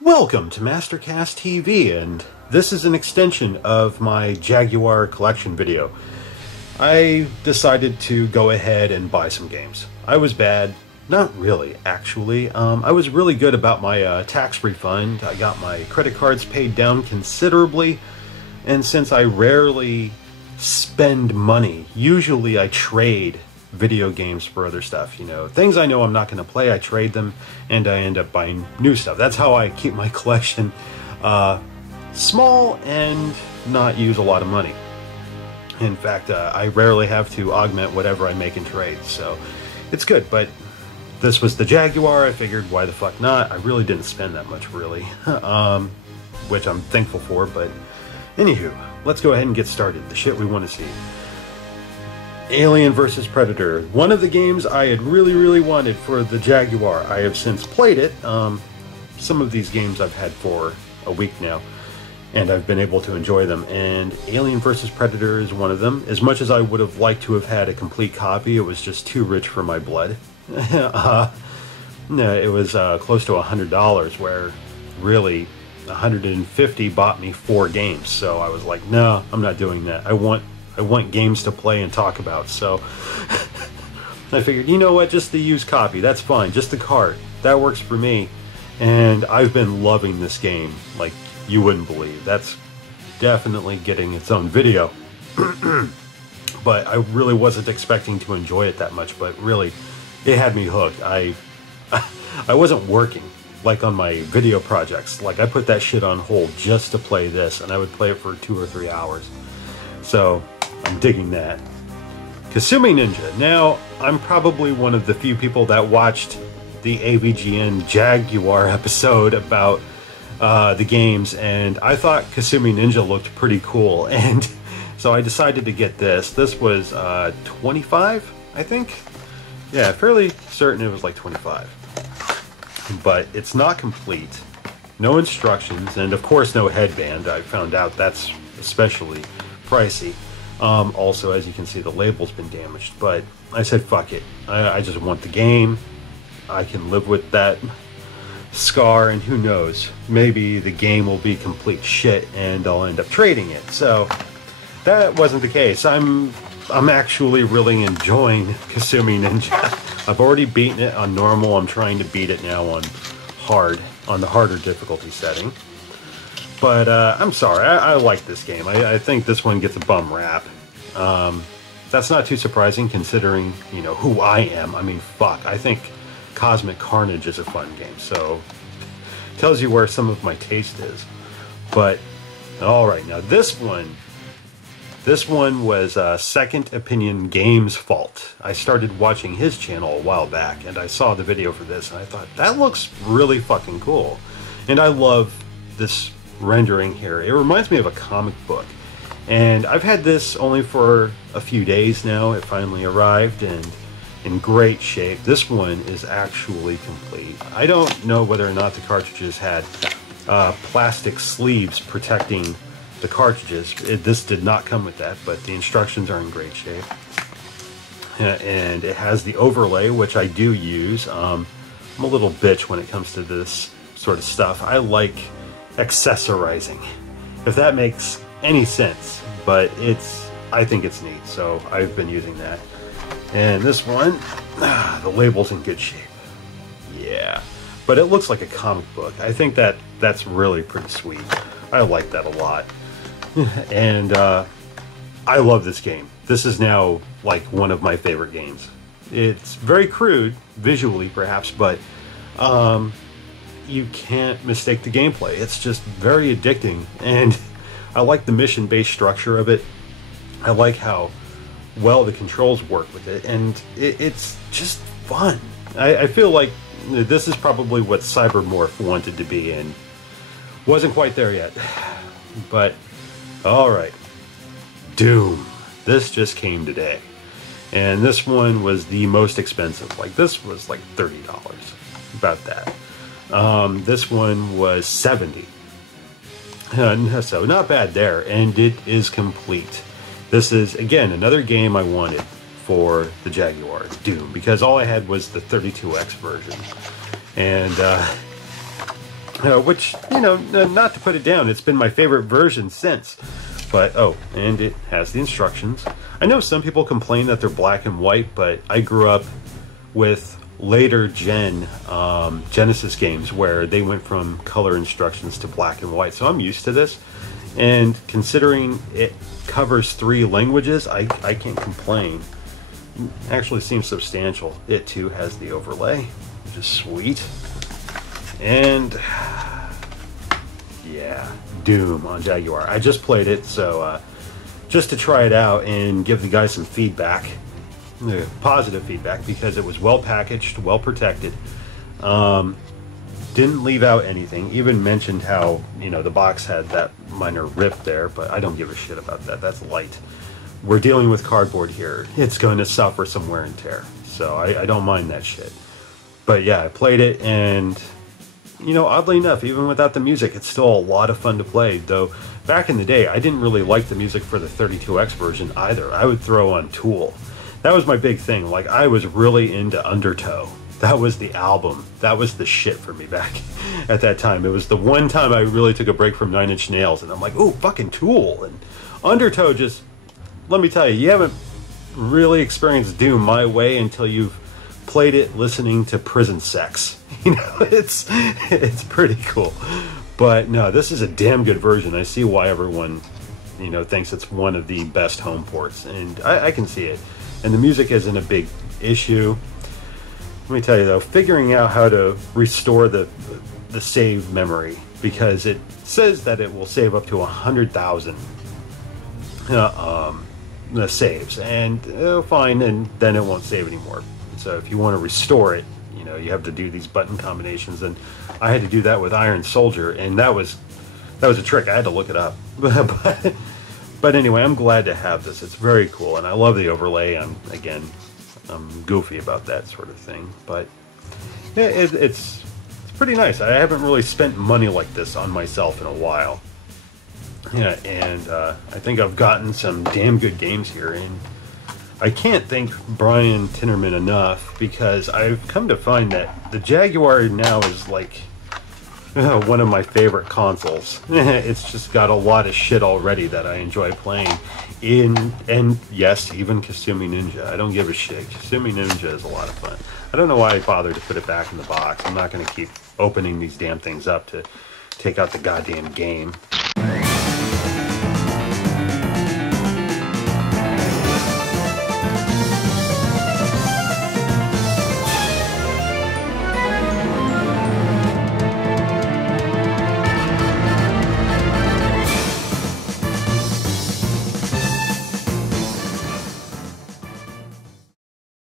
Welcome to Mastercast TV, and this is an extension of my Jaguar collection video. I decided to go ahead and buy some games. I was bad. Not really, actually. I was really good about my tax refund. I got my credit cards paid down considerably, and since I rarely spend money, usually I trade video games for other stuff, you know. Things I know I'm not going to play, I trade them, and I end up buying new stuff. That's how I keep my collection small and not use a lot of money. In fact, I rarely have to augment whatever I make in trades, so it's good. But this was the Jaguar. I figured, why the fuck not? I really didn't spend that much, really, which I'm thankful for. But anywho, let's go ahead and get started. The shit we want to see. Alien vs. Predator. One of the games I had really wanted for the Jaguar. I have since played it. Some of these games I've had for a week now, and I've been able to enjoy them. And Alien vs. Predator is one of them. As much as I would have liked to have had a complete copy, it was just too rich for my blood. No, it was close to $100, where really $150 bought me 4 games. So I was like, no, I'm not doing that. I want games to play and talk about, so I figured, you know what, just the used copy, that's fine, just the cart, that works for me. And I've been loving this game like you wouldn't believe. That's definitely getting its own video. But I really wasn't expecting to enjoy it that much, but really, it had me hooked. I wasn't working like on my video projects. Like, I put that shit on hold just to play this, and I would play it for 2 or 3 hours. So I'm digging that. Kasumi Ninja. Now, I'm probably one of the few people that watched the AVGN Jaguar episode about the games, and I thought Kasumi Ninja looked pretty cool, and so I decided to get this. This was $25, I think? Yeah, fairly certain it was like $25. But it's not complete. No instructions, and of course no headband. I found out that's especially pricey. Also, as you can see, the label's been damaged, but I said fuck it. I just want the game. I can live with that scar, and who knows, maybe the game will be complete shit and I'll end up trading it. So that wasn't the case. I'm actually really enjoying Kasumi Ninja. I've already beaten it on normal. I'm trying to beat it now on hard, on the harder difficulty setting. But I'm sorry, I like this game. I think this one gets a bum rap. That's not too surprising considering, you know, who I am. I mean, fuck, I think Cosmic Carnage is a fun game, so tells you where some of my taste is. But alright, now this one was Second Opinion Games' fault. I started watching his channel a while back, and I saw the video for this, and I thought, that looks really fucking cool. And I love this rendering here. It reminds me of a comic book, and I've had this only for a few days now. It finally arrived, and in great shape. This one is actually complete. I don't know whether or not the cartridges had plastic sleeves protecting the cartridges. This did not come with that, but the instructions are in great shape. And it has the overlay, which I do use. I'm a little bitch when it comes to this sort of stuff. I like accessorizing, if that makes any sense, but I think it's neat, so I've been using that. And this one, the label's in good shape. Yeah, but it looks like a comic book. I think that's really pretty sweet. I like that a lot. And I love this game. This is now like one of my favorite games. It's very crude visually perhaps, but you can't mistake the gameplay. It's just very addicting, and I like the mission-based structure of it. I like how well the controls work with it, and it's just fun. I feel like this is probably what Cybermorph wanted to be, and wasn't quite there yet. But alright, Doom. This just came today, And this one was the most expensive. Like, this was like $30, about that. This one was $70. So not bad there, and it is complete. This is, again, another game I wanted for the Jaguar, Doom, because all I had was the 32X version. And, which, you know, not to put it down, it's been my favorite version since. But, oh, and it has the instructions. I know some people complain that they're black and white, but I grew up with later gen Genesis games where they went from color instructions to black and white, so I'm used to this. And considering it covers 3 languages, I can't complain. It actually seems substantial. It too has the overlay, which is sweet. And yeah, Doom on Jaguar. I just played it, so just to try it out and give the guys some feedback, positive feedback, because it was well packaged, well protected. Didn't leave out anything. Even mentioned how, you know, the box had that minor rip there, but I don't give a shit about that. That's light. We're dealing with cardboard here. It's going to suffer some wear and tear, so I don't mind that shit. But yeah, I played it, and you know, oddly enough, even without the music, it's still a lot of fun to play. Though back in the day, I didn't really like the music for the 32X version either. I would throw on Tool. That was my big thing. Like, I was really into Undertow. That was the album. That was the shit for me back at that time. It was the one time I really took a break from 9 Inch Nails, and I'm like, ooh, fucking Tool. And Undertow just, let me tell you, you haven't really experienced Doom my way until you've played it listening to Prison Sex. You know, it's pretty cool. But no, this is a damn good version. I see why everyone, you know, thinks it's one of the best home ports, and I can see it. And the music isn't a big issue. Let me tell you though, figuring out how to restore the save memory, because it says that it will save up to 100,000 the saves, and fine, and then it won't save anymore. So if you want to restore it, you know, you have to do these button combinations, and I had to do that with Iron Soldier, and that was a trick. I had to look it up. But anyway, I'm glad to have this. It's very cool, and I love the overlay. I'm goofy about that sort of thing, but yeah, it's pretty nice. I haven't really spent money like this on myself in a while. Yeah, and I think I've gotten some damn good games here, and I can't thank Brian Tinnerman enough, because I've come to find that the Jaguar now is like one of my favorite consoles. It's just got a lot of shit already that I enjoy playing. And yes, even Kasumi Ninja. I don't give a shit. Kasumi Ninja is a lot of fun. I don't know why I bothered to put it back in the box. I'm not going to keep opening these damn things up to take out the goddamn game.